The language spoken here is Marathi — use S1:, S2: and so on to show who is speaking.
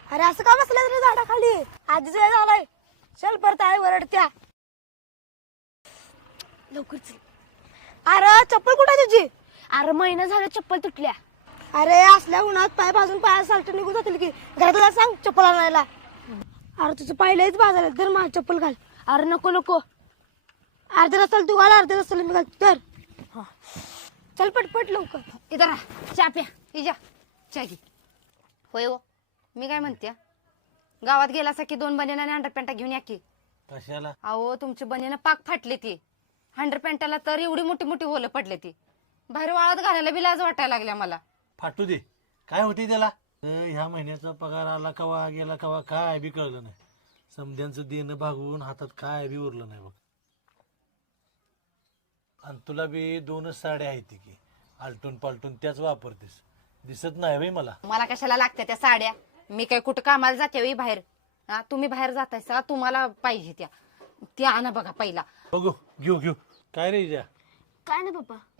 S1: अरे असं का बसलं रे झाडाखाली? आधीच वेळ झालाय. चल परत आहे वरडत्या. लवकर चल. अरे चप्पल कुठे आहे तुझी?
S2: अरे महिना झाला चप्पल तुटल्या.
S1: अरे असल्या उन्हात पाय भाजून पाय साल्ट निघून जातील की. घरातला सांग चप्पल आणायला. अरे तुझं पहिलेच बाजारात तर माझी चप्पल घाल.
S2: अरे नको नको.
S1: अर्धे रस्त्याला तू घाल, अर्धे रस्त्याला मी घाल. तर चल पटपट लवकर.
S2: इधर चहा प्या. इजा चहा घे. होय हो, मी काय म्हणते, गावात गेला की 2 बनियन आणि अंडरपॅन्टा घेऊन या की.
S3: कशाला?
S2: अहो तुमची बनियन पाक फाटली ती. अंडरपॅन्टाला तर एवढी मोठी मोठी होलं पडले ती. बाहेर वाळत घालायला बी लाज वाटायला लागल्या मला.
S3: फाटू दे, काय होते त्याला? ह्या महिन्याचा पगार आला कवा गेला कवा काय बी कळलं नाही. समध्यांचं देणं भागवून हातात काय बी उरलं नाही बघ. आणि तुला बी 2च साड्या आहेत की, आलटून पालटून त्याच वापरतेस. दिसत नाही बाई मला.
S2: मला कशाला लागत्या त्या साड्या? मी काय कुठं कामाला जाते होई बाहेर? हा, तुम्ही बाहेर जाताय सगळा, तुम्हाला पाहिजे त्या. त्या आणा बघा पहिला.
S3: बघू घेऊ घेऊ. काय रे इजा?
S2: काय नाही पप्पा.